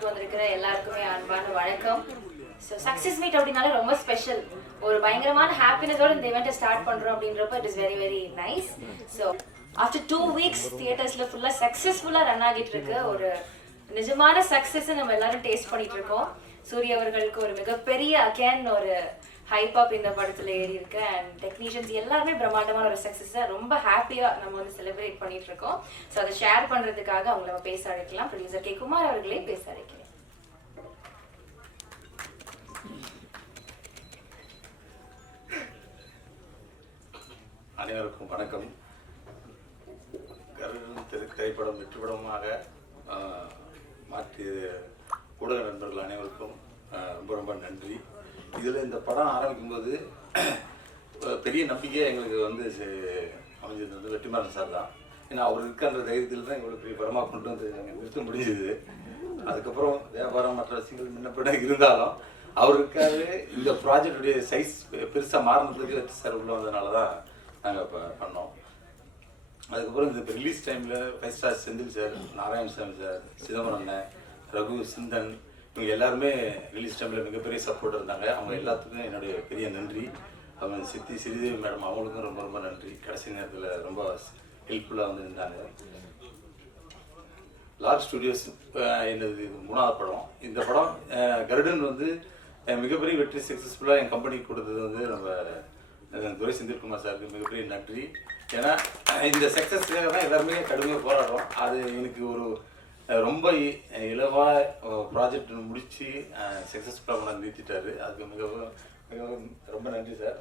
நிகழ்ச்சிக்கு வந்திருக்கிற எல்லாருக்குமே அன்பான வணக்கம். ஸோ சக்ஸஸ் மீட் அப்படின்னாலே ரொம்ப ஸ்பெஷல். ஒரு பயங்கரமான ஹாப்பினஸோட இந்த இவெண்ட்டை ஸ்டார்ட் பண்ணுறோம் அப்படின்றப்ப it is very very nice. So after 2 weeks தியேட்டர்ஸில் ஃபுல்லாக சக்ஸஸ்ஃபுல்லாக ரன் ஆகிட்டு இருக்கு. ஒரு நிஜமான சக்ஸஸை நம்ம எல்லாரும் டேஸ்ட் பண்ணிட்டு இருக்கோம். சூரிய அவர்களுக்கு ஒரு மிகப்பெரிய அகேன் ஒரு ஹைப் அப் இந்த படத்தில் ஏறி இருக்கு. அண்ட் டெக்னீஷியன்ஸ் எல்லாருமே பிரம்மாண்டமான ஒரு சக்ஸஸை ரொம்ப ஹாப்பியாக நம்ம வந்து செலிப்ரேட் பண்ணிட்டு இருக்கோம். ஸோ அதை ஷேர் பண்ணுறதுக்காக அவங்கள நம்ம பேச அழைக்கலாம். ப்ரொடியூசர் கே குமார் அவர்களே பேச அழைக்கிறேன். அனைவருக்கும் வணக்கம். கருடன் திரைப்படம் வெற்றிப்படமாக மாற்றிய ஊடக நண்பர்கள் அனைவருக்கும் ரொம்ப ரொம்ப நன்றி. இதில் இந்த படம் ஆரம்பிக்கும்போது பெரிய நம்பிக்கை எங்களுக்கு வந்து அமைஞ்சது வந்து வெற்றிமாறன் சார் தான். ஏன்னா அவர் இருக்கின்ற தைரியத்தில் தான் இவ்வளோ பெரிய படமாக கொண்டு வந்து நாங்கள் நிறுத்த முடிஞ்சுது. அதுக்கப்புறம் வியாபாரம் மற்ற விஷயங்கள் முன்னப்பட இருந்தாலும் அவருக்காகவே இந்த ப்ராஜெக்டுடைய சைஸ் பெருசாக மாறினதுக்கு வெற்றி சார் உள்ள வந்ததுனால தான் நாங்கள் இப்போ பண்ணோம். அதுக்கப்புறம் இந்த ரிலீஸ் டைமில் 5 star Senthil sir, Narayanasamy sir, Chidambaram அண்ணன், ரகு, சிந்தன் இவங்க எல்லாருமே ரிலீஸ் டைமில் மிகப்பெரிய சப்போர்ட் இருந்தாங்க. அவங்க எல்லாத்துக்கும் என்னுடைய பெரிய நன்றி. அவங்க சித்தி ஸ்ரீதேவி மேடம் அவங்களுக்கும் ரொம்ப ரொம்ப நன்றி. கடைசி நேரத்தில் ரொம்ப ஹெல்ப்ஃபுல்லாக வந்து இருந்தாங்க. லார்ஜ் ஸ்டுடியோஸ் என்னது 3வது படம். இந்த படம் கருடன் வந்து மிகப்பெரிய வெற்றி சக்ஸஸ்ஃபுல்லாக என் கம்பெனிக்கு கொடுத்தது வந்து நம்ம துரை செந்தில்குமார் சாருக்கு மிகப்பெரிய நன்றி. ஏன்னா இந்த சக்ஸஸ்க்காக தான் எல்லாருமே கடுமையாக போராடுறோம். அது எனக்கு ஒரு ரொம்ப இலவாக ப்ராஜெக்ட் முடித்து சக்ஸஸ்ஃபுல்லாக கொண்டாந்து நிறுத்திட்டாரு. அதுக்கு மிகவும் மிகவும் ரொம்ப நன்றி சார்.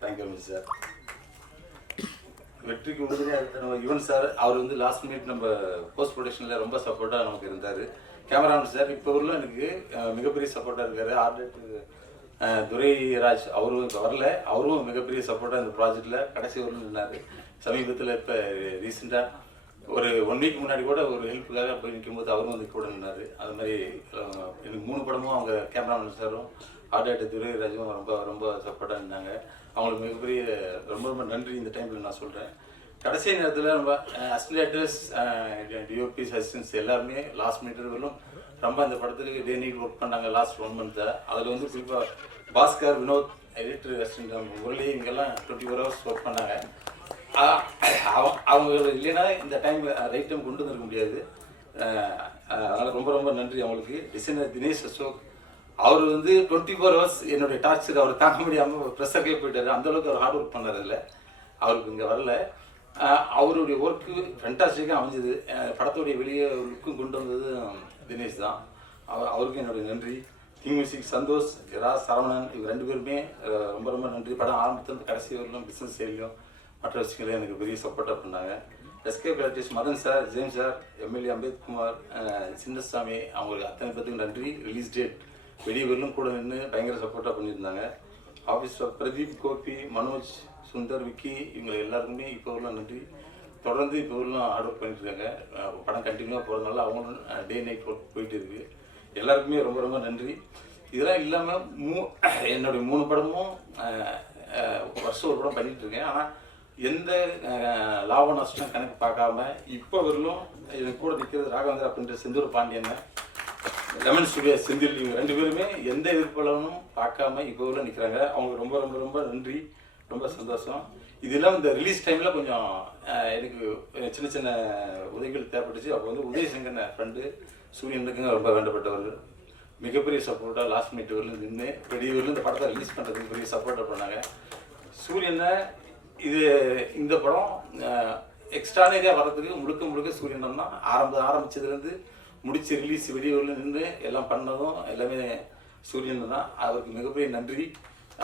Thank you miss sir. வெற்றிக்கு உறுதுணையாக நம்ம யுவன் சார், அவர் வந்து லாஸ்ட் மினிட் நம்ம போஸ்ட் ப்ரொடக்ஷனில் ரொம்ப சப்போர்ட்டாக நமக்கு இருந்தார். கேமராமேன் சார் இப்போ வரலாம் எனக்கு மிகப்பெரிய சப்போர்ட்டாக இருக்கார். ஆர்டர் துரைராஜ் அவரும் இப்போ வரல, அவரும் மிகப்பெரிய சப்போர்ட்டாக இந்த ப்ராஜெக்டில் கடைசி வரலும் இருந்தார். சமீபத்தில் இப்போ ரீசெண்டாக ஒரு 1 week முன்னாடி கூட ஒரு ஹெல்ப்புக்காக போய் நிற்கும்போது அவரும் வந்து கூட நின்னார். அது மாதிரி எனக்கு 3 படமும் அவங்க கேமராமேன் சாரும் ஆர்டர் துரைராஜும் ரொம்ப ரொம்ப சப்போர்ட்டாக இருந்தாங்க. அவங்களுக்கு மிகப்பெரிய ரொம்ப ரொம்ப நன்றி இந்த டைமில் நான் சொல்கிறேன். கடைசி நேரத்தில் நம்ம அசிஸ்டன்ஸ் டிஓபிஸ் அசிஸ்டன்ஸ் எல்லாருமே லாஸ்ட் மினிட் வரலும் ரொம்ப அந்த படத்துக்கு டே நைட் ஒர்க் பண்ணாங்க லாஸ்ட் 1 month. அதில் வந்து குறிப்பாக பாஸ்கர், வினோத், எடிட்டர் அசிஸ்டன்ட் முரளி இங்கெல்லாம் 24 hours ஒர்க் பண்ணாங்க. அவங்க இல்லைன்னா இந்த டைம் ரைட் டைம் கொண்டு வந்துருக்க முடியாது. அதனால் ரொம்ப ரொம்ப நன்றி அவங்களுக்கு. டிசைனர் தினேஷ் அசோக் அவர் வந்து 24 hours என்னுடைய டார்ச்சர் அவர் தாங்க முடியாமல் ப்ரெஷருக்கே போயிட்டார். அந்தளவுக்கு அவர் ஹார்ட் ஒர்க் பண்ணார். இல்லை அவருக்கு இங்கே வரல. அவருடைய ஒர்க்கு ஃபென்டாஸ்டிக்காக அமைஞ்சது. படத்துடைய வெளியே லுக்கும் கொண்டு வந்தது தினேஷ் தான். அவருக்கும் என்னுடைய நன்றி. கிங் மியூசிக் சந்தோஷ், சரவணன் இவங்க 2 பேருமே ரொம்ப ரொம்ப நன்றி. படம் ஆரம்பத்துலேருந்து கடைசி வரலும் பிஸ்னஸ் செயலியும் மற்ற விஷயங்களையும் எனக்கு பெரிய சப்போர்ட்டாக பண்ணாங்க. SK artist Madan sir, James sir, MLA Ambethkumar, Chinnasamy அவங்களுக்கு அத்தனை பேருக்கு நன்றி. ரிலீஸ் டேட் வெளியே வரலும் கூட நின்று பயங்கர சப்போர்ட்டாக பண்ணியிருந்தாங்க. ஆஃபீஸ் பிரதீப், கோபி, மனோஜ், சுந்தர், விக்கி இவங்க எல்லாருக்குமே இப்போ வரலாம் நன்றி. தொடர்ந்து இப்போ வரலாம் ஹார்ட் ஒர்க் பண்ணிட்டு இருக்காங்க. படம் கண்டினியூவாக போகிறதுனால அவங்களும் டே நைட் ஒர்க் போயிட்டு இருக்கு. எல்லாருக்குமே ரொம்ப ரொம்ப நன்றி. இதெல்லாம் இல்லாமல் என்னுடைய 3 படமும் வருஷம் ஒரு படம் பண்ணிகிட்டு இருக்கேன். ஆனால் எந்த லாப நஷ்டம் கணக்கு பார்க்காம இப்போ வரலும் எனக்கு கூட நிற்கிறது ராகவேந்திரா அப்படின்ற செந்தூர் பாண்டியன், லெமன் ஸ்டுடியோ செந்தில் இவங்க 2 பேருமே எந்த எதிர்ப்பாளனும் பார்க்காம இப்போ வரலும் நிற்கிறாங்க. அவங்க ரொம்ப ரொம்ப ரொம்ப நன்றி. ரொம்ப சந்தோஷம். இதெல்லாம் இந்த ரிலீஸ் டைமில் கொஞ்சம் எனக்கு சின்ன சின்ன உதவிகள் தேவைப்பட்டுச்சு. அப்போ வந்து உதயசங்கர் ஃப்ரெண்டு சூரியனுக்குங்க ரொம்ப வேண்டப்பட்டவர்கள் மிகப்பெரிய சப்போர்ட்டாக லாஸ்ட் மினிட் வரலும் நின்று வெளியூரில் இந்த படத்தை ரிலீஸ் பண்ணுறதுக்கு பெரிய சப்போர்ட்டாக பண்ணாங்க. சூரியனை இந்த படம் எக்ஸ்ட்ரானரியாக வர்றதுக்கு முழுக்க முழுக்க சூரியன் தான். ஆரம்பித்ததுலேருந்து முடிச்சு ரிலீஸ் வெளியூரில் நின்று எல்லாம் பண்ணதும் எல்லாமே சூரியன் தான். அவருக்கு மிகப்பெரிய நன்றி.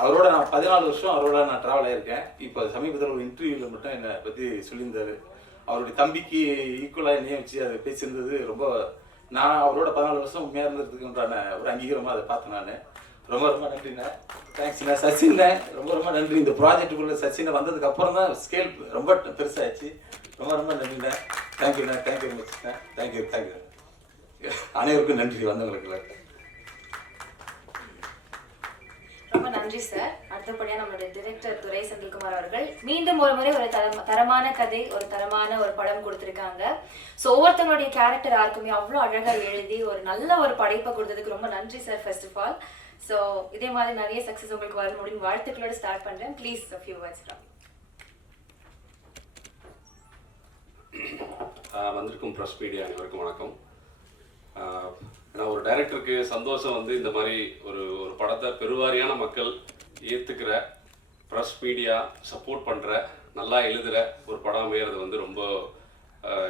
அவரோட நான் 14 வருஷம் அவரோட நான் ட்ராவல் ஆகியிருக்கேன். இப்போ சமீபத்தில் ஒரு இன்டர்வியூவில் மட்டும் என்னை பற்றி சொல்லியிருந்தார். அவருடைய தம்பிக்கு ஈக்குவலாக என்னையும் வச்சு அதை பேசியிருந்தது ரொம்ப நான் அவரோட 14 வருஷம் உண்மையாக இருந்ததுக்குன்றான ஒரு அங்கீகாரமாக அதை பார்த்தேன். நான் ரொம்ப ரொம்ப நன்றிண்ணே. தேங்க்ஸ்ண்ணே. சச்சின்ண்ணே ரொம்ப ரொம்ப நன்றி. இந்த ப்ராஜெக்டுக்குள்ளே சச்சினை வந்ததுக்கு அப்புறம் தான் ஸ்கேல் ரொம்ப பெருசாகிடுச்சு. ரொம்ப ரொம்ப நன்றிண்ணே. தேங்க்யூண்ணே. தேங்க்யூ மச்ண்ணே. Thank you thank you. அனைவருக்கும் நன்றி வந்தவங்களுக்கு. ரொம்ப நன்றி சார். அடுத்தபடியா நம்மளுடைய டைரக்டர் துரை செந்தில்குமார் அவர்கள் மீண்டும் ஒரு முறை ஒரு தரமான கதை, ஒரு தரமான ஒரு படம் கொடுத்திருக்காங்க. ஸோ ஒவ்வொருத்தவங்களுடைய கேரக்டர் யாருக்குமே அவ்வளோ அழகா எழுதி ஒரு நல்ல ஒரு படைப்பை கொடுத்ததுக்கு ரொம்ப நன்றி sir first of all. So இதே மாதிரி நிறைய சக்ஸஸ் உங்களுக்கு வரணும் அப்படின்னு வாழ்த்துக்களோட ஸ்டார்ட் பண்றேன். Please a few words from. வந்திருக்கும் ப்ரெஸ் மீடியா அனைவருக்கும் வணக்கம். நான் ஒரு டைரக்டருக்கு சந்தோஷம் வந்து இந்த மாதிரி ஒரு ஒரு படத்தை பெருவாரியான மக்கள் ஏற்றுக்கிற, ப்ரெஸ் மீடியா சப்போர்ட் பண்ணுற, நல்லா எழுதுகிற ஒரு படம் அமையிறது வந்து ரொம்ப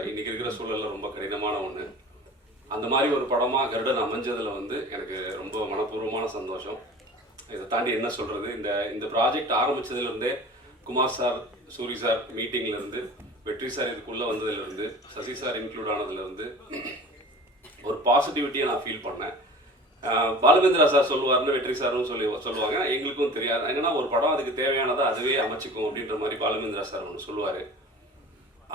இன்றைக்கி இருக்கிற சூழலில் ரொம்ப கடினமான ஒன்று. அந்த மாதிரி ஒரு படமாக கருடன் அமைஞ்சதில் வந்து எனக்கு ரொம்ப மனப்பூர்வமான சந்தோஷம். இதை தாண்டி என்ன சொல்கிறது, இந்த ப்ராஜெக்ட் ஆரம்பித்ததுலேருந்தே குமார் சார், சூரி சார் மீட்டிங்லேருந்து, வெற்றி சார் இதுக்குள்ளே வந்ததுலேருந்து, சசி சார் இன்க்ளூட் ஆனதுலேருந்து ஒரு பாசிட்டிவிட்டியை நான் ஃபீல் பண்ணேன். பாலுமேந்திரா சார் சொல்லுவார்னு வெற்றி சாரும் சொல்லுவாங்க. எங்களுக்கும் தெரியாது என்னன்னா ஒரு படம் அதுக்கு தேவையானதை அதுவே அமைச்சிக்கும் அப்படின்ற மாதிரி பாலுமேந்திரா சார் ஒன்று சொல்லுவார்.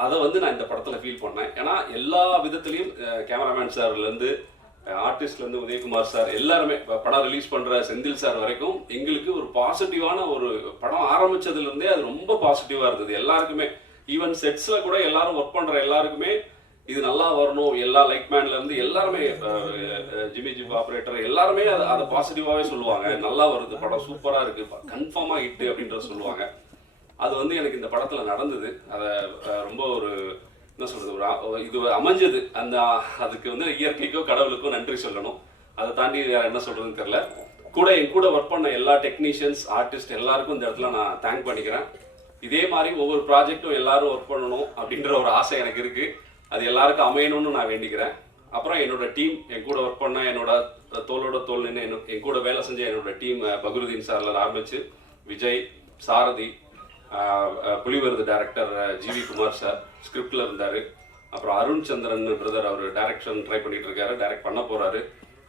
அதை வந்து நான் இந்த படத்தில் ஃபீல் பண்ணேன். ஏன்னா எல்லா விதத்துலேயும் கேமராமேன் சார்லேருந்து, ஆர்டிஸ்ட்லேருந்து உதயகுமார் சார், எல்லாருமே படம் ரிலீஸ் பண்ணுற செந்தில் சார் வரைக்கும் எங்களுக்கு ஒரு பாசிட்டிவான ஒரு படம் ஆரம்பித்ததுலேருந்தே அது ரொம்ப பாசிட்டிவாக இருந்தது எல்லாருக்குமே. ஈவன் செட்ஸில் கூட எல்லாரும் ஒர்க் பண்ணுற எல்லாருக்குமே இது நல்லா வரணும், எல்லா லைட்மேன்லேருந்து எல்லாருமே, ஜிம்மி ஜிப் ஆப்ரேட்டர் எல்லாருமே அதை பாசிட்டிவாகவே சொல்லுவாங்க. நல்லா வருது படம், சூப்பராக இருக்குது, கன்ஃபார்மாக ஹிட்டு அப்படின்றத சொல்லுவாங்க. அது வந்து எனக்கு இந்த படத்தில் நடந்தது. அதை ரொம்ப ஒரு என்ன சொல்கிறது, இது அமைஞ்சது. அதுக்கு வந்து இயற்கைக்கோ கடவுளுக்கோ நன்றி சொல்லணும். அதை தாண்டி வேறு என்ன சொல்கிறதுன்னு தெரில. என் கூட ஒர்க் பண்ண எல்லா டெக்னீஷியன்ஸ், ஆர்டிஸ்ட் எல்லாருக்கும் இந்த இடத்துல நான் தேங்க் பண்ணிக்கிறேன். இதே மாதிரி ஒவ்வொரு ப்ராஜெக்டும் எல்லாரும் ஒர்க் பண்ணணும் அப்படின்ற ஒரு ஆசை எனக்கு இருக்குது. அது எல்லாருக்கும் அமையணும்னு நான் வேண்டிக்கிறேன். அப்புறம் என்னோட டீம், என் கூட ஒர்க் பண்ண, என்னோட தோளோட தோல் நின்று என் கூட வேலை செஞ்ச என்னோட டீம், பக்ருதீன் சார்ல ஆரம்பிச்சு விஜய், சாரதி, புலிவருது டைரக்டர் ஜிவி குமார் சார் ஸ்கிரிப்டில் இருந்தார். அப்புறம் அருண் சந்திரன் பிரதர், அவர் டைரக்ஷன் ட்ரை பண்ணிட்டு இருக்காரு, டைரக்ட் பண்ண போறாரு.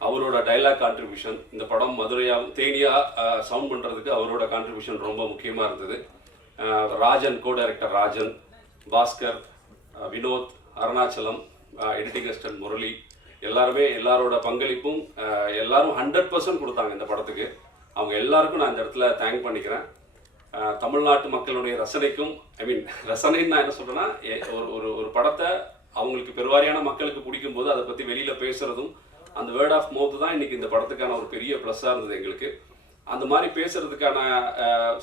அவரோட டைலாக் கான்ட்ரிபியூஷன், இந்த படம் மதுரையாக தேனியாக சவுண்ட் பண்ணுறதுக்கு அவரோட கான்ட்ரிபியூஷன் ரொம்ப முக்கியமாக இருந்தது. Rajan, co director Rajan, Baskar, Vinoth, Arunachalam, editing assistant Murali, எல்லாரோட பங்களிப்பும் எல்லாரும் 100% கொடுத்தாங்க இந்த படத்துக்கு. அவங்க எல்லாருக்கும் நான் இந்த இடத்துல தேங்க் பண்ணிக்கிறேன். தமிழ்நாட்டு மக்களுடைய ரசனைக்கும், ரசனைன்னு நான் என்ன சொல்றேன்னா, ஒரு படத்தை அவங்களுக்கு பெருவாரியான மக்களுக்கு பிடிக்கும் போது அதை பற்றி வெளியில் பேசுறதும், அந்த வேர்ட் ஆஃப் மவுத் தான் இன்னைக்கு இந்த படத்துக்கான ஒரு பெரிய ப்ளஸ்ஸாக இருந்தது எங்களுக்கு. அந்த மாதிரி பேசுறதுக்கான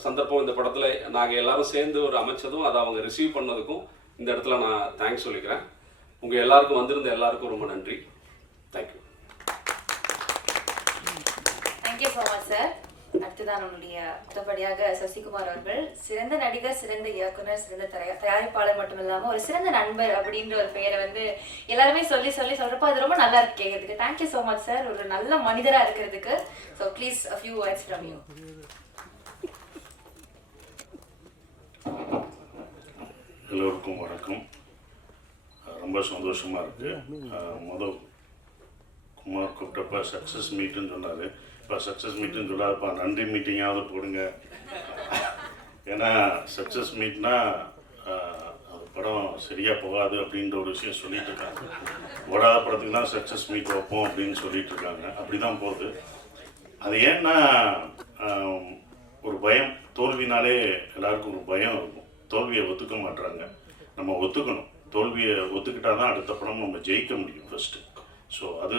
சந்தர்ப்பம் இந்த படத்தில் நாங்கள் எல்லாரும் சேர்ந்து ஒரு அமைச்சதும், அதை அவங்க ரிசீவ் பண்ணதுக்கும் இந்த இடத்துல நான் தேங்க்ஸ் சொல்லிக்கிறேன். உங்கள் எல்லாருக்கும் வந்திருந்த எல்லாருக்கும் ரொம்ப நன்றி. Thank you. Thank you so much sir. அடுத்ததான் நம்முடைய அடுத்தபடியாக சசிகுமார் அவர்கள் சிறந்த நடிகர், சிறந்த இயக்குனர், சிறந்த தயாரிப்பாளர் மட்டும் இல்லாமல் ஒரு சிறந்த நண்பர் அப்படின்ற ஒரு பெயரை வந்து எல்லாருமே சொல்றப்போ அது ரொம்ப நல்லா இருக்கு கேட்கறதுக்கு. தேங்க்யூ ஸோ மச் சார், ஒரு நல்ல மனிதராக இருக்கிறதுக்கு. So please a few words from you. எல்லோருக்கும் வணக்கம். ரொம்ப சந்தோஷமாக இருக்குது. குமார் கூப்பிட்டப்ப சக்ஸஸ் மீட்டுன்னு சொன்னார். இப்போ சக்ஸஸ் மீட்டுன்னு சொல்லாதப்பா நன்றி மீட்டிங்காவது போடுங்க. ஏன்னா சக்ஸஸ் மீட்னா அது படம் சரியாக போகாது அப்படின்ற ஒரு விஷயம் சொல்லிட்டு இருக்காங்க. ஓடாத படத்துக்கு தான் சக்ஸஸ் மீட் வைப்போம் அப்படின்னு சொல்லிட்டு இருக்காங்க. அப்படி தான் போகுது. அது ஏன்னா ஒரு பயம், தோல்வினாலே எல்லாருக்கும் ஒரு பயம் இருக்கும். தோல்வியை ஒத்துக்க மாட்டுறாங்க. நம்ம ஒத்துக்கணும். தோல்வியை ஒத்துக்கிட்டா தான் அடுத்த படம் நம்ம ஜெயிக்க முடியும் ஃபஸ்ட்டு. ஸோ அது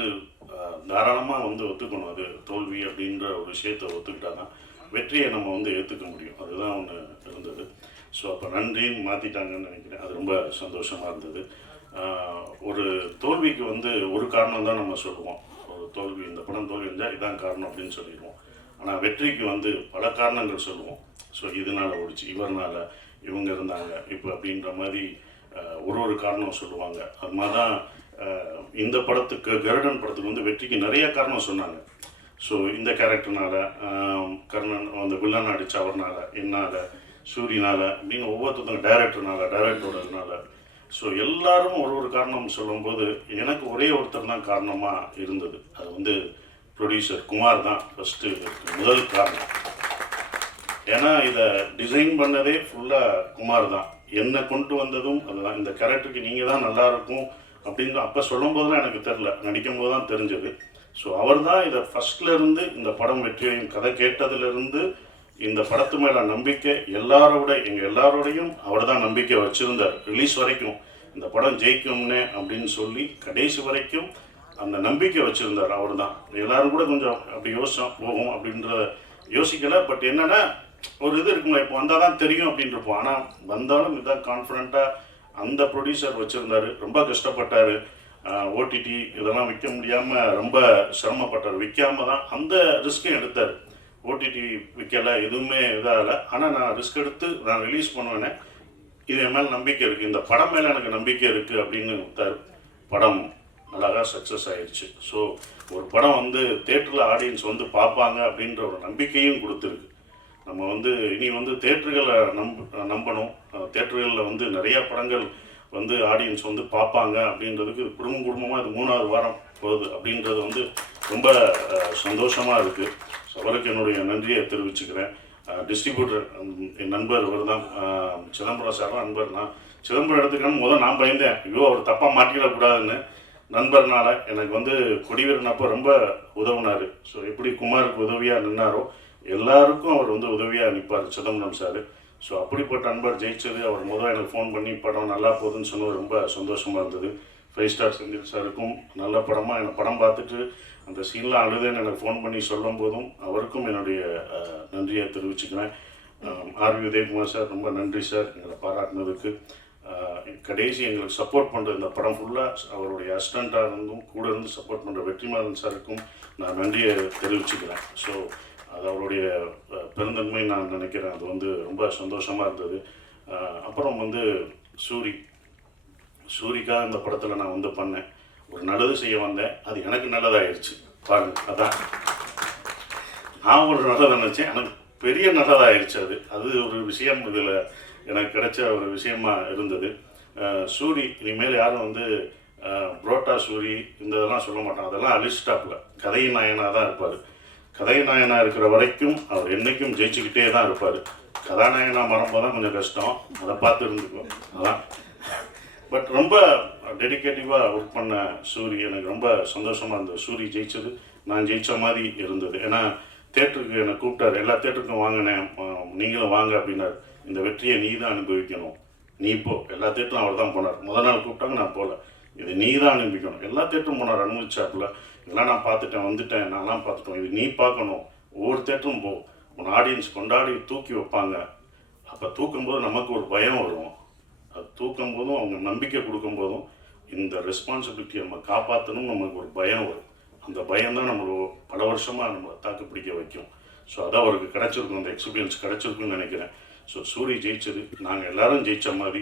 தாராளமாக ஒத்துக்கணும். அது தோல்வி அப்படின்ற ஒரு விஷயத்தை ஒத்துக்கிட்டா தான் வெற்றியை நம்ம ஏற்றுக்க முடியும். அதுதான் ஒன்று இருந்தது. ஸோ அப்போ நன்றின்னு மாற்றிட்டாங்கன்னு நினைக்கிறேன். அது ரொம்ப சந்தோஷமாக இருந்தது. ஒரு தோல்விக்கு ஒரு காரணம் தான் நம்ம சொல்லுவோம். ஒரு தோல்வி, இந்த படம் தோல்வி இருந்தால் இதான் காரணம் அப்படின்னு சொல்லிடுவோம். ஆனால் வெற்றிக்கு பல காரணங்கள் சொல்லுவோம். ஸோ இதனால் ஓடிச்சு, இவர்னால, இவங்க இருந்தாங்க இப்போ அப்படின்ற மாதிரி ஒரு காரணம் சொல்லுவாங்க. அது மாதிரி தான் இந்த படத்துக்கு, கருடன் படத்துக்கு வெற்றிக்கு நிறைய காரணம் சொன்னாங்க. ஸோ இந்த கேரக்டர்னால, கர்ணன் வில்லன் அடித்த அவர்னால, என்னால், சூரியனால அப்படின்னு ஒவ்வொருத்தவங்க, டைரக்டரோடனால. ஸோ எல்லாரும் ஒரு காரணம் சொல்லும்போது எனக்கு ஒரே ஒருத்தர் தான் காரணமாக இருந்தது. அது ப்ரொடியூசர் குமார் தான் ஃபஸ்ட்டு முதல் காரணம். ஏன்னா இதை டிசைன் பண்ணதே ஃபுல்லாக குமார் தான். என்னை கொண்டு வந்ததும் அதுதான். இந்த கேரக்டருக்கு நீங்கள் தான் நல்லாயிருக்கும் அப்படின்னு அப்போ சொல்லும்போது தான் எனக்கு தெரில, நடிக்கும் போது தான் தெரிஞ்சது. ஸோ அவர் தான் இதை ஃபஸ்ட்லேருந்து இந்த படம் வெற்றியையும் கதை கேட்டதுலேருந்து இந்த படத்து மேலே நம்பிக்கை எங்கள் எல்லாரோடையும் அவர் தான் நம்பிக்கை வச்சுருந்தார். ரிலீஸ் வரைக்கும் இந்த படம் ஜெயிக்கும்னே அப்படின்னு சொல்லி கடைசி வரைக்கும் அந்த நம்பிக்கை வச்சுருந்தார் அவர் தான். எல்லோரும் கூட கொஞ்சம் அப்படி யோசிச்சோம் போகும் அப்படின்றத யோசிக்கலை. பட் என்னென்னா ஒரு இது இருக்குங்களா, இப்போ வந்தால் தான் தெரியும் அப்படின்ட்டு இருப்போம். ஆனால் வந்தாலும் இதான் கான்ஃபிடண்ட்டாக அந்த ப்ரொடியூசர் வச்சுருந்தார். ரொம்ப கஷ்டப்பட்டார். ஓடிடி இதெல்லாம் விற்க முடியாமல் ரொம்ப சிரமப்பட்டார். விற்காம தான் அந்த ரிஸ்க்கையும் எடுத்தார். ஓடிடி விற்கலை, எதுவுமே இதாகலை. ஆனால் நான் ரிஸ்க் எடுத்து நான் ரிலீஸ் பண்ணுவேனே, இது என் மேலே நம்பிக்கை இருக்குது, இந்த படம் மேலே எனக்கு நம்பிக்கை இருக்குது அப்படின்னு விட்டார். படம் அழகாக சக்ஸஸ் ஆயிடுச்சு. ஸோ ஒரு படம் வந்து தேட்டரில் ஆடியன்ஸ் வந்து பார்ப்பாங்க அப்படின்ற ஒரு நம்பிக்கையும் கொடுத்துருக்கு. நம்ம வந்து இனி வந்து தேட்டர்களை நம்பணும். தேட்டர்களில் வந்து நிறையா படங்கள் வந்து ஆடியன்ஸ் வந்து பார்ப்பாங்க அப்படின்றதுக்கு குடும்பமாக இது 3வது வாரம் போகுது அப்படின்றது வந்து ரொம்ப சந்தோஷமாக இருக்குது. ஸோ அவருக்கு என்னுடைய நன்றியை தெரிவிச்சுக்கிறேன். டிஸ்ட்ரிபியூட்டர் என் நண்பர் இவர் தான், சிதம்பரம் சார் நண்பர். நான் சிதம்பரம் எடுத்துக்கணும் நான் பயந்தேன், ஐயோ அவர் தப்பாக மாட்டிக்கிடக்கூடாதுன்னு. நண்பர்னால எனக்கு வந்து கொடிவீரன் அப்போ ரொம்ப உதவுனார். ஸோ எப்படி குமாருக்கு உதவியாக நின்னாரோ எல்லாருக்கும் அவர் வந்து உதவியாக நிற்பார் சிதம்பரம் சார். ஸோ அப்படிப்பட்ட நண்பர் ஜெயிச்சது. அவர் எனக்கு ஃபோன் பண்ணி படம் நல்லா போகுதுன்னு சொன்னது ரொம்ப சந்தோஷமாக இருந்தது. 5 ஸ்டார் செந்தில் சாருக்கும் நல்ல படமாக எனக்கு படம் பார்த்துட்டு அந்த சீன்லாம் அழுதுன்னு எனக்கு ஃபோன் பண்ணி சொல்லும் போதும் அவருக்கும் என்னுடைய நன்றியை தெரிவிச்சுக்கிறேன். ஆர்வி உதயகுமார் சார் ரொம்ப நன்றி சார் எங்களை பாராட்டினதுக்கு. கடைசி எங்களுக்கு சப்போர்ட் பண்ணுற இந்த படம் ஃபுல்லாக அவருடைய அசிஸ்டண்ட்டாக இருந்தும் கூட இருந்து சப்போர்ட் பண்ணுற வெற்றிமாறன் சாருக்கும் நான் நன்றியை தெரிவிச்சுக்கிறேன். ஸோ அது அவருடைய பெருந்தன்மை நான் நினைக்கிறேன். அது வந்து ரொம்ப சந்தோஷமாக இருந்தது. அப்புறம் வந்து சூரிக்காக இந்த படத்தில் நான் வந்து பண்ணேன். ஒரு நல்லது செய்ய வந்தேன், அது எனக்கு நல்லதாகிடுச்சு பாருங்க. அதான் நான் ஒரு நல்லதை நினச்சேன், எனக்கு பெரிய நல்லதாகிடுச்சு. அது ஒரு விஷயம் இதில் எனக்கு கிடைச்ச ஒரு விஷயமா இருந்தது. சூரி இனிமேல் யாரும் வந்து புரோட்டா சூரி இந்த இதெல்லாம் சொல்ல மாட்டான். அதெல்லாம் அலிஸ்டாப்பில் கதையின் நாயனாக தான் இருப்பார். கதைநாயனாக இருக்கிற வரைக்கும் அவர் என்றைக்கும் ஜெயிச்சுக்கிட்டே தான் இருப்பார். கதாநாயகனாக மறம்போது தான் கொஞ்சம் கஷ்டம், அதை பார்த்து இருந்துக்கும். அதான் பட் ரொம்ப டெடிக்கேட்டிவாக ஒர்க் பண்ண சூரி எனக்கு ரொம்ப சந்தோஷமாக இருந்தது. சூரி ஜெயிச்சது நான் ஜெயித்த மாதிரி இருந்தது. ஏன்னா தேட்டருக்கு என்னை கூப்பிட்டார், எல்லா தேட்டருக்கும் வாங்கினேன், நீங்களும் வாங்க அப்படின்னார். இந்த வெற்றியை நீ தான் அனுபவிக்கணும், நீ போ. எல்லா தேட்டரும் அவர் தான் போனார். முதல் நாள் கூப்பிட்டாங்க, நான் போகல. இது நீ தான் அனுபவிக்கணும். எல்லா தேட்டரும் போனார், அனுபவிச்சாப்புல. இதெல்லாம் நான் பார்த்துட்டேன், வந்துட்டேன், நான்லாம் பார்த்துட்டோம், இது நீ பார்க்கணும். ஒவ்வொரு தேட்டரும் போ, உன் ஆடியன்ஸ் கொண்டாடி தூக்கி வைப்பாங்க. அப்போ தூக்கும்போது நமக்கு ஒரு பயம் வரும். அது தூக்கும் போதும் அவங்க நம்பிக்கை கொடுக்கும்போதும் இந்த ரெஸ்பான்சிபிலிட்டியை நம்ம காப்பாற்றணும், நமக்கு ஒரு பயம் வரும். அந்த பயம் தான் நம்மளை பல வருஷமாக நம்மளை தாக்கு பிடிக்க வைக்கும். ஸோ அதான் அவருக்கு கிடச்சிருக்கும், அந்த எக்ஸ்பீரியன்ஸ் கிடச்சிருக்குன்னு நினைக்கிறேன். ஸோ சூரி ஜெயிச்சது நாங்கள் எல்லோரும் ஜெயித்த மாதிரி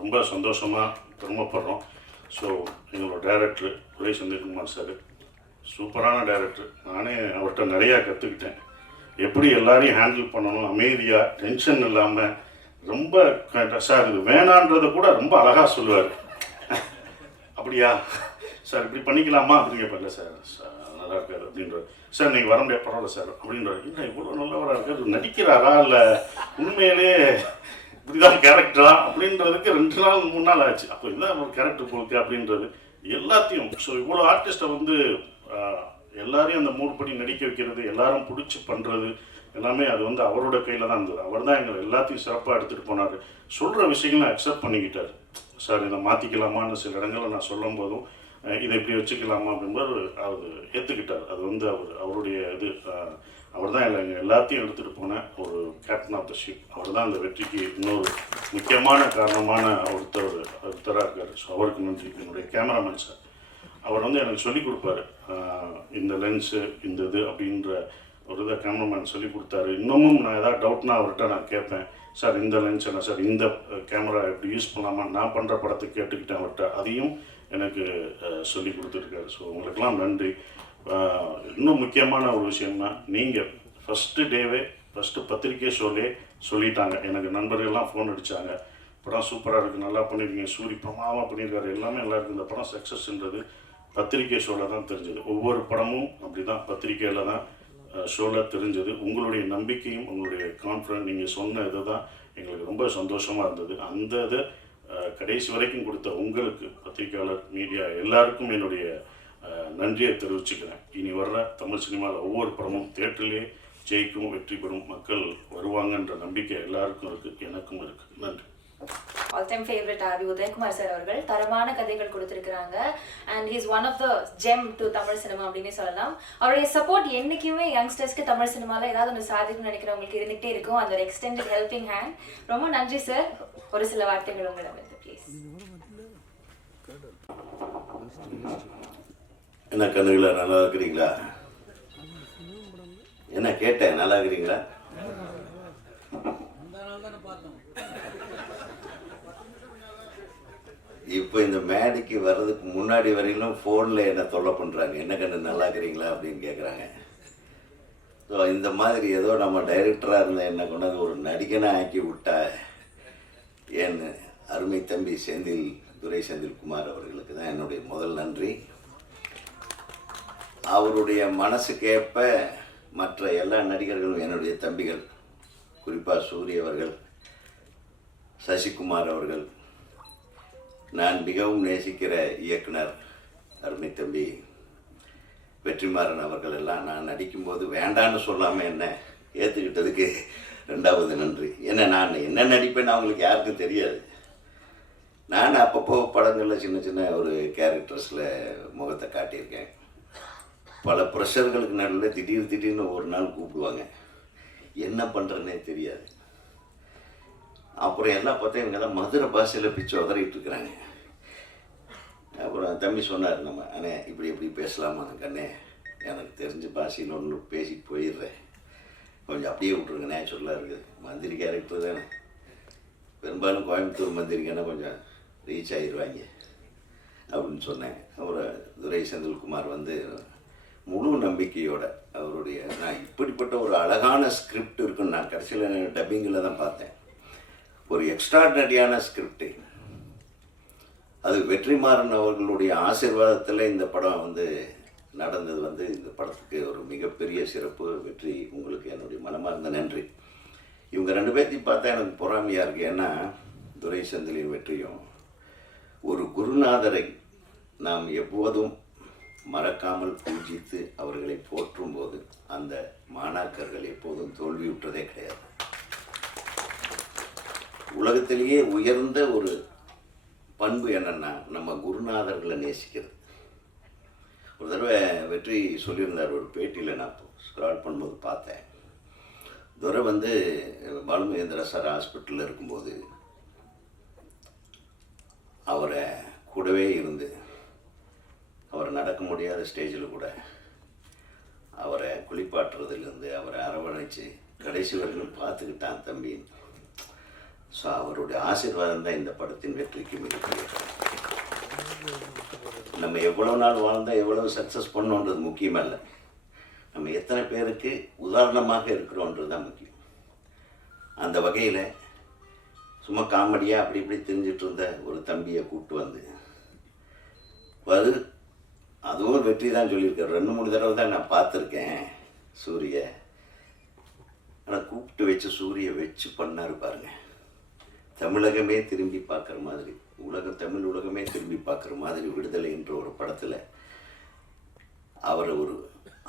ரொம்ப சந்தோஷமாக பெருமைப்படுறோம். ஸோ எங்களோட டைரக்டர் உதய செந்தில்குமார் சார் சூப்பரான டைரக்டர். நானே அவர்கிட்ட நிறையா கற்றுக்கிட்டேன். எப்படி எல்லாரையும் ஹேண்டில் பண்ணணும், அமைதியாக டென்ஷன் இல்லாமல் ரொம்ப சார் இது வேணான்றதை கூட ரொம்ப அழகாக சொல்லுவார். அப்படியா சார் இப்படி பண்ணிக்கலாமா அப்படின்னு கேட்பேன். சார் நல்லா இருக்காரு அப்படின்றார். சார் நீங்கள் வர முடியாது, பரவாயில்ல சார் அப்படின்றார். இல்லை இவ்வளோ நல்லவராக இருக்காரு, நடிக்கிறாரா இல்லை உண்மையிலே இப்படிதான் கேரக்டரா அப்படின்றதுக்கு 2 நாள் 3 நாள் ஆச்சு. அப்போ இதுதான் ஒரு கேரக்டர் போலுக்கு அப்படின்றது எல்லாத்தையும். ஸோ இவ்வளோ ஆர்டிஸ்ட்டை வந்து எல்லாரையும் அந்த மூட் படி நடிக்க வைக்கிறது, எல்லாரும் பிடிச்சி பண்ணுறது எல்லாமே அது வந்து அவரோட கையில் தான் இருந்தது. அவர் தான் எங்களை எல்லாத்தையும் சிறப்பாக எடுத்துகிட்டு போனார். சொல்கிற விஷயங்களை அக்செப்ட் பண்ணிக்கிட்டார். சார் இதை மாற்றிக்கலாமான்னு சில இடங்களில் நான் சொல்லும் போதும் இதை இப்படி வச்சுக்கலாமா அப்படின்பார், அவர் ஏற்றுக்கிட்டார். அது வந்து அவருடைய இது அவர் தான் எங்கள் எல்லாத்தையும் எடுத்துகிட்டு போன ஒரு கேப்டன் ஆஃப் த ஷிப். அவர் தான் அந்த வெற்றிக்கு இன்னொரு முக்கியமான காரணமான ஒருத்தராக இருக்கார். ஸோ அவருக்கு நன்றி. என்னுடைய கேமராமேன் சார் அவர் வந்து எனக்கு சொல்லிக் கொடுப்பாரு, இந்த லென்ஸு இந்த இது அப்படின்ற ஒரு இதை கேமராமேன் சொல்லி கொடுத்தாரு. இன்னமும் நான் ஏதாவது டவுட்னா அவர்கிட்ட நான் கேட்பேன், சார் இந்த லென்ஸ் என்ன சார், இந்த கேமரா எப்படி யூஸ் பண்ணலாமா, நான் பண்ணுற படத்தை கேட்டுக்கிட்டேன் அவர்கிட்ட. அதையும் எனக்கு சொல்லி கொடுத்துருக்காரு. ஸோ உங்களுக்கெல்லாம் நன்றி. இன்னும் முக்கியமான ஒரு விஷயம்னா, நீங்கள் ஃபஸ்ட்டு டேவே ஃபஸ்ட்டு பத்திரிக்கை ஷோலே சொல்லிட்டாங்க. எனக்கு நண்பர்கள்லாம் ஃபோன் அடித்தாங்க, படம் சூப்பராக இருக்குது, நல்லா பண்ணியிருக்கீங்க, சூரி பிரமாதமாக பண்ணியிருக்காரு, எல்லாமே நல்லா இருக்குது. இந்த படம் சக்ஸஸ்ன்றது பத்திரிக்கை ஷோவில் தான் தெரிஞ்சது. ஒவ்வொரு படமும் அப்படி தான் பத்திரிக்கையில் தான் ஷோவில் தெரிஞ்சது. உங்களுடைய நம்பிக்கையும் உங்களுடைய கான்ஃபிடன்ஸ், நீங்கள் சொன்ன இதை தான் எங்களுக்கு ரொம்ப சந்தோஷமாக இருந்தது. அந்த இதை கடைசி வரைக்கும் கொடுத்த உங்களுக்கு பத்திரிக்கையாளர் மீடியா எல்லாருக்கும் என்னுடைய நன்றியை தெரிவிச்சுக்கிறேன். இனி வர்ற தமிழ் சினிமாவில் ஒவ்வொரு படமும் தியேட்டர்லேயே ஜெயிக்கும், வெற்றி பெறும், மக்கள் வருவாங்கன்ற நம்பிக்கை எல்லாருக்கும் இருக்குது, எனக்கும் இருக்குது. நன்றி. All time favourite RV Udhayakumar sir அவர்கள் தரமான கதைகள் கொடுத்துருக்காங்க. And he's one of the gem to Tamil cinema அப்படின்னு சொல்லலாம். அவருடைய சப்போர்ட் என்றைக்குமே யங்ஸ்டர்ஸ்க்கு தமிழ் சினிமாவில் ஏதாவது ஒன்று சாதிக்கணும்னு நினைக்கிறவங்களுக்கு இருந்துகிட்டே இருக்கும். அந்த ஒரு எக்ஸ்டெண்டட் ஹெல்பிங் ஹேண்ட். ரொம்ப நன்றி சார். ஒரு சில வார்த்தைகள் உங்களிடம் ப்ளீஸ். என்ன கண்ணுங்களா, நல்லா இருக்கிறீங்களா? என்ன கேட்டேன், நல்லா இருக்கிறீங்களா? இப்போ இந்த மேடைக்கு வர்றதுக்கு முன்னாடி வரையிலும் ஃபோனில் என்ன தொல்லை பண்ணுறாங்க, என்ன கண்ணு நல்லா இருக்கிறீங்களா அப்படின்னு கேட்குறாங்க. ஸோ இந்த மாதிரி ஏதோ நம்ம டைரக்டராக இருந்த என்ன கொண்டாந்து ஒரு நடிகனாக ஆக்கி விட்டா என் அருமை தம்பி துரை செந்தில்குமார் அவர்களுக்கு தான் என்னுடைய முதல் நன்றி. அவருடைய மனசுக்கேற்ப மற்ற எல்லா நடிகர்களும் என்னுடைய தம்பிகள், குறிப்பாக சூரிய அவர்கள், சசிகுமார் அவர்கள், நான் மிகவும் நேசிக்கிற இயக்குனர் அருமை தம்பி வெற்றிமாறன் அவர்கள் எல்லாம் நான் நடிக்கும்போது வேண்டான்னு சொல்லாமல் என்ன ஏற்றுக்கிட்டதுக்கு ரெண்டாவது நன்றி. ஏன்னா நான் என்ன நடிப்பேன்னு அவங்களுக்கு யாருக்கும் தெரியாது. நான் அப்பப்போ படங்களில் சின்ன சின்ன ஒரு கேரக்டர்ஸில் முகத்தை காட்டியிருக்கேன். பல ப்ரெஷர்களுக்கு நடுவில் திடீர்னு ஒரு நாள் கூப்பிடுவாங்க, என்ன பண்ணுறேன்னே தெரியாது. அப்புறம் எல்லாம் பார்த்தா இவங்கெல்லாம் மதுரை பாஷையில் பிச்சு உதறிட்டு இருக்கிறாங்க. அப்புறம் தம்பி சொன்னார், நம்ம அண்ணே இப்படி பேசலாமா கண்ணே, எனக்கு தெரிஞ்ச பாஷையில் ஒன்று பேசிட்டு போயிடுறேன், கொஞ்சம் அப்படியே விட்ருங்க, நேச்சுரலாக இருக்குது, மந்திரி கேரக்டர் தானே, பெரும்பாலும் கோயம்புத்தூர் மந்திரிக்கான கொஞ்சம் ரீச் ஆகிடுவாங்க அப்படின்னு சொன்னேன். அப்புறம் துரை செந்தில்குமார் முழு நம்பிக்கையோட அவருடைய, நான் இப்படிப்பட்ட ஒரு அழகான ஸ்கிரிப்ட் இருக்குன்னு நான் கடைசியில் டப்பிங்கில் தான் பார்த்தேன். ஒரு எக்ஸ்ட்ராடனரியான ஸ்கிரிப்டு, அது வெற்றிமாறன் அவர்களுடைய ஆசீர்வாதத்தில் இந்த படம் நடந்தது. இந்த படத்துக்கு ஒரு மிகப்பெரிய சிறப்பு. வெற்றி, உங்களுக்கு என்னுடைய மனமார்ந்த நன்றி. இவங்க ரெண்டு பேர்த்தையும் பார்த்தா எனக்கு பொறாமையாக இருக்குது. ஏன்னா துரை செந்திலின் வெற்றியும் ஒரு குருநாதரை நாம் எப்போதும் மறக்காமல் பூஜித்து அவர்களை போற்றும் போது அந்த மாணாக்கர்கள் எப்போதும் தோல்வியுற்றதே கிடையாது. உலகத்திலேயே உயர்ந்த ஒரு பண்பு என்னன்னா நம்ம குருநாதர்களை நேசிக்கிறது. ஒரு தடவை வெற்றி சொல்லியிருந்தார் ஒரு பேட்டியில், நான் ஸ்க்ரால் பண்ணும்போது பார்த்தேன். துரை பாலுமகேந்திரா சார் ஹாஸ்பிட்டலில் இருக்கும்போது அவரை கூடவே இருந்து, அவர் நடக்க முடியாத ஸ்டேஜில் கூட அவரை குளிப்பாட்டுறதுலேருந்து அவரை அரவணைச்சு கடைசி வரைக்கும் பார்த்துக்கிட்டான் தம்பி. ஸோ அவருடைய ஆசீர்வாதம் தான் இந்த படத்தின் வெற்றிக்கு மிகப்பெரிய. நம்ம எவ்வளோ நாள் வாழ்ந்தால் எவ்வளோ சக்ஸஸ் பண்ணோன்றது முக்கியமல்ல, நம்ம எத்தனை பேருக்கு உதாரணமாக இருக்கிறோன்றது தான் முக்கியம். அந்த வகையில் சும்மா காமெடியாக அப்படி தெரிஞ்சிட்டு இருந்த ஒரு தம்பியை கூப்பிட்டு அதுவும் வெற்றி தான் சொல்லியிருக்காரு. 2-3 தடவை தான் நான் பார்த்துருக்கேன் சூரிய. ஆனால் கூப்பிட்டு வச்சு சூரிய வச்சு பண்ணார் பாருங்க. தமிழகமே திரும்பி பார்க்குற மாதிரி, தமிழ் உலகமே திரும்பி பார்க்குற மாதிரி விடுதலை என்ற ஒரு படத்தில் அவரை ஒரு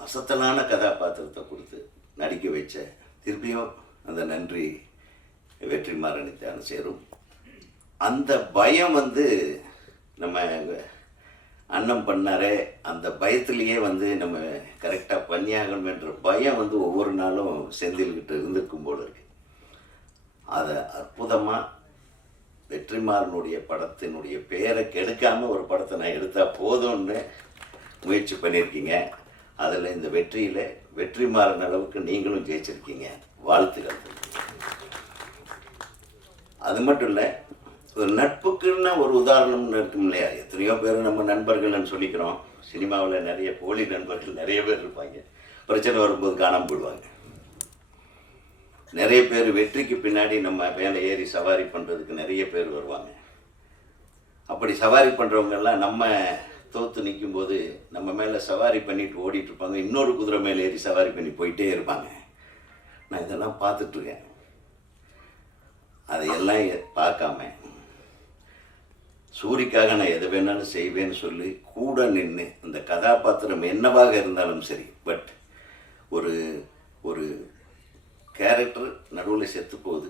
அசத்தலான கதாபாத்திரத்தை கொடுத்து நடிக்க வச்ச திருப்பியும் அந்த நன்றி வெற்றிமாறனுக்கு சேரும். அந்த பயம் நம்ம அண்ணன் பண்ணாரே, அந்த பயத்திலேயே நம்ம கரெக்டாக பண்ணியாகணும் என்ற பயம் ஒவ்வொரு நாளும் செந்தில்கிட்ட இருந்திருக்கும் போல இருக்கு. அதை அற்புதமாக வெற்றிமாறனுடைய படத்தினுடைய பேரை கெடுக்காமல் ஒரு படத்தை நான் எடுத்தால் போதும்னு முயற்சி பண்ணியிருக்கீங்க. அதில் இந்த வெற்றியில் வெற்றிமாறன் அளவுக்கு நீங்களும் ஜெயிச்சிருக்கீங்க. வாழ்த்துக்கள். அது மட்டும் இல்லை, ஒரு நட்புக்குன்னு ஒரு உதாரணம்னு இருக்கும் இல்லையா? எத்தனையோ பேர் நம்ம நண்பர்கள்னு சொல்லிக்கிறோம். சினிமாவில் நிறைய போலி நண்பர்கள் நிறைய பேர் இருப்பாங்க. பிரச்சனை வரும்போது காணாமல் போயிடுவாங்க. நிறைய பேர் வெற்றிக்கு பின்னாடி நம்ம மேலே ஏறி சவாரி பண்ணுறதுக்கு நிறைய பேர் வருவாங்க. அப்படி சவாரி பண்ணுறவங்கெல்லாம் நம்ம தோற்று நிற்கும்போது நம்ம மேலே சவாரி பண்ணிட்டு ஓடிட்டு இருப்பாங்க. இன்னொரு குதிரை மேலே ஏறி சவாரி பண்ணி போயிட்டே இருப்பாங்க. நான் இதெல்லாம் பார்த்துட்ருக்கேன். அதையெல்லாம் பார்க்காம சூரிக்காக நான் எதை வேணாலும் செய்வேன்னு சொல்லி கூட நின்று அந்த கதாபாத்திரம் என்னவாக இருந்தாலும் சரி, பட் ஒரு ஒரு கேரக்டர் நடுவில் செத்து போகுது,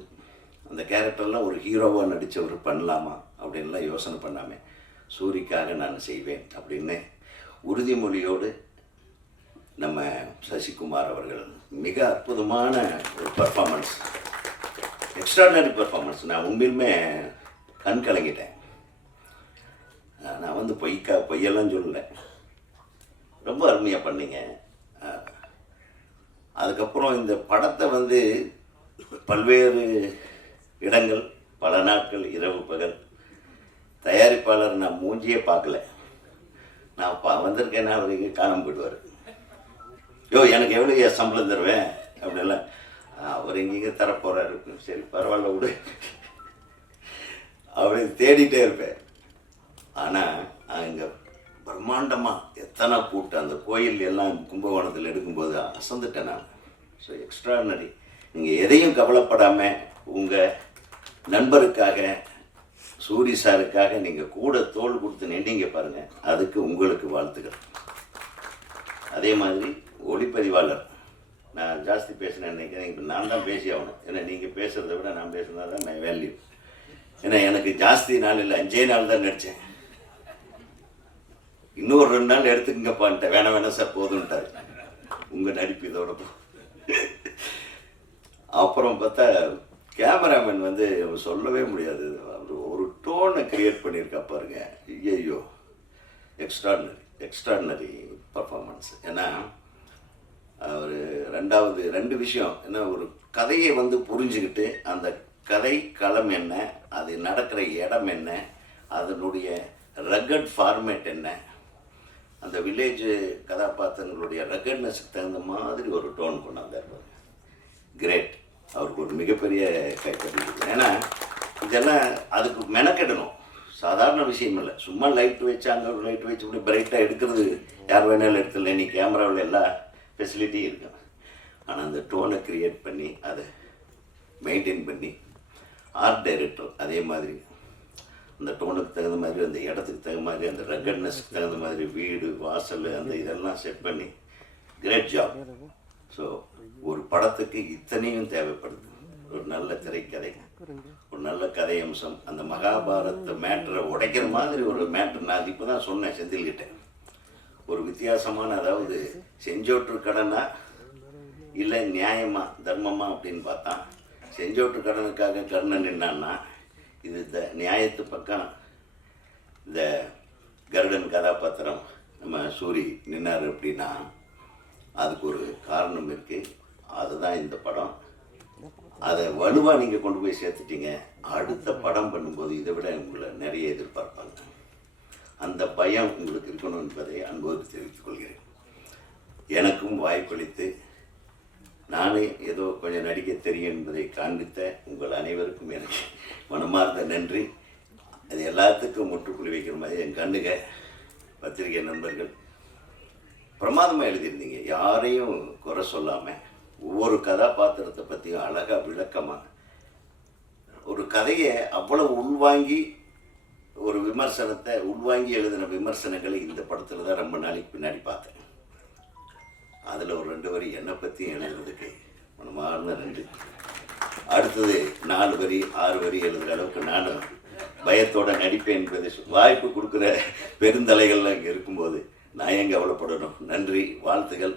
அந்த கேரக்டர்லாம் ஒரு ஹீரோவாக நடித்தவர் பண்ணலாமா அப்படின்லாம் யோசனை பண்ணாமல் சூரிக்காக நான் செய்வேன் அப்படின்னு உறுதிமொழியோடு நம்ம சசிகுமார் அவர்கள் மிக அற்புதமான ஒரு பர்ஃபார்மன்ஸ், எக்ஸ்ட்ராடினரி பர்ஃபார்மன்ஸ். நான் உண்மையிலுமே கண் கலங்கிட்டேன். நான் வந்து பொய்யெல்லாம் சொல்லலை, ரொம்ப அருமையாக பண்ணீங்க. அதுக்கப்புறம் இந்த படத்தை வந்து பல்வேறு இடங்கள், பல நாட்கள், இரவு பகல், தயாரிப்பாளர் நான் மூஞ்சியே பார்க்கல. நான் வந்திருக்கேன்னா அவர் இங்கே காணாமல் போயிடுவார். எனக்கு எவ்வளோ சம்பளம் தருவேன் அப்படின்லாம் அவர் எங்கேங்க தரப்போகிறாரு. சரி பரவாயில்ல விடு அப்படி தேடிட்டே இருப்பேன். ஆனால் அங்கே பிரம்மாண்டமாக எத்தனை கூட்டம், அந்த கோயில் எல்லாம் கும்பகோணத்தில் எடுக்கும்போது அசந்துட்டேன் நான். So extraordinary. நீங்கள் எதையும் கவலைப்படாமல் உங்கள் நண்பருக்காக, சூரி சாருக்காக நீங்கள் கூட தோள் கொடுத்து நின்றீங்க பாருங்கள், அதுக்கு உங்களுக்கு வாழ்த்துக்கள். அதே மாதிரி ஒளிப்பதிவாளர், நான் ஜாஸ்தி பேசினேன் நினைக்கிறேன், இப்போ நான் தான் பேசி ஆகணும். ஏன்னா நீங்கள் பேசுகிறத விட நான் பேசுனா தான் நான் வேல்யூ. ஏன்னா எனக்கு ஜாஸ்தி நாள் இல்லை, 5 நாள் தான் நடித்தேன். இன்னொரு 2 நாள் எடுத்துக்கங்கப்பான்ட்டேன். வேணாம் சார் போதுன்ட்டார். உங்கள் நடிப்பு இதோட அப்புறம் பார்த்தா கேமராமேன் வந்து சொல்லவே முடியாது, அவர் ஒரு டோனை கிரியேட் பண்ணியிருக்கா பாருங்க. ஐயோ எக்ஸ்ட்ராடினரி பர்ஃபார்மன்ஸ். ஏன்னா அவர் 2 விஷயம், ஏன்னா ஒரு கதையை வந்து புரிஞ்சுக்கிட்டு அந்த கதை களம் என்ன, அது நடக்கிற இடம் என்ன, அதனுடைய ரகட் ஃபார்மேட் என்ன, அந்த வில்லேஜ் கதாபாத்திரங்களுடைய ரகட்னஸுக்கு தகுந்த மாதிரி ஒரு டோன் கொண்டாந்தார். கிரேட். அவருக்கு ஒரு மிகப்பெரிய கைத்தறி. ஏன்னா இதெல்லாம் அதுக்கு மெனக்கெடணும், சாதாரண விஷயம் இல்லை. சும்மா லைட் வச்சு அங்கே ஒரு லைட் வச்சு இப்படி பிரைட்டாக எடுக்கிறது யார் வேணாலும் எடுத்துல. நீ கேமராவில் எல்லா ஃபெசிலிட்டியும் இருக்கும். ஆனால் அந்த டோனை க்ரியேட் பண்ணி அதை மெயின்டைன் பண்ணி, ஆர்ட் டைரக்டர் அதே மாதிரி அந்த டோனுக்கு தகுந்த மாதிரி, அந்த இடத்துக்கு தகுந்த மாதிரி, அந்த ரகட்னஸ்க்கு தகுந்த மாதிரி வீடு வாசல் அந்த இதெல்லாம் செட் பண்ணி கிரேட் ஜாப். ஸோ ஒரு படத்துக்கு இத்தனையும் தேவைப்படுது. ஒரு நல்ல திரைக்கதை, ஒரு நல்ல கதை அம்சம், அந்த மகாபாரத மேட்டரை உடைக்கிற மாதிரி ஒரு மேட்டர். நான் இப்போ தான் சொன்னேன் செந்தில்கிட்ட, ஒரு வித்தியாசமான, அதாவது செஞ்சோற்று கடனா இல்லை நியாயமா தர்மமா அப்படின்னு பார்த்தா, செஞ்சோற்று கடனுக்காக கர்ணன் நின்னான்னா, இது நியாயத்து பக்கம் இந்த கருடன் கதாபாத்திரம் நம்ம சூரி நின்னார் அப்படின்னா அதுக்கு ஒரு காரணம் இருக்குது. அதுதான் இந்த படம். அதை வலுவாக நீங்கள் கொண்டு போய் சேர்த்துட்டீங்க. அடுத்த படம் பண்ணும்போது இதை விட உங்களை நிறைய எதிர்பார்ப்பாங்க. அந்த பயம் உங்களுக்கு இருக்கணும் என்பதை அன்போடு தெரிவித்துக் கொள்கிறேன். எனக்கும் வாய்ப்பளித்து நானே ஏதோ கொஞ்சம் நடிக்க தெரியும் என்பதை காண்பித்த உங்கள் அனைவருக்கும் எனக்கு மனமார்ந்த நன்றி. அது எல்லாத்துக்கும் முற்றுப்புள்ளி வைக்கிற மாதிரி என் கண்ணுக பத்திரிகை நண்பர்கள் பிரமாதமாக எழுதியிருந்தீங்க. யாரையும் குறை சொல்லாமல் ஒவ்வொரு கதாபாத்திரத்தை பற்றியும் அழகாக விளக்கமாக ஒரு கதையை அவ்வளவு உள்வாங்கி ஒரு விமர்சனத்தை உள்வாங்கி எழுதின விமர்சனங்களை இந்த படத்தில் தான் ரொம்ப நாளைக்கு பின்னாடி பார்த்தேன். அதில் ஒரு 2 வரி என்னை பற்றியும் எழுதுறதுக்கு மனமார்ந்த நன்றி. அடுத்தது 4 வரி 6 வரி எழுதுகிற அளவுக்கு நானும் பயத்தோடு நடிப்பேன் என்பதை வாய்ப்பு கொடுக்குற பெருந்தலைகள்லாம் இங்கே இருக்கும்போது நான் ஏன் கவலைப்படணும். நன்றி, வாழ்த்துகள்.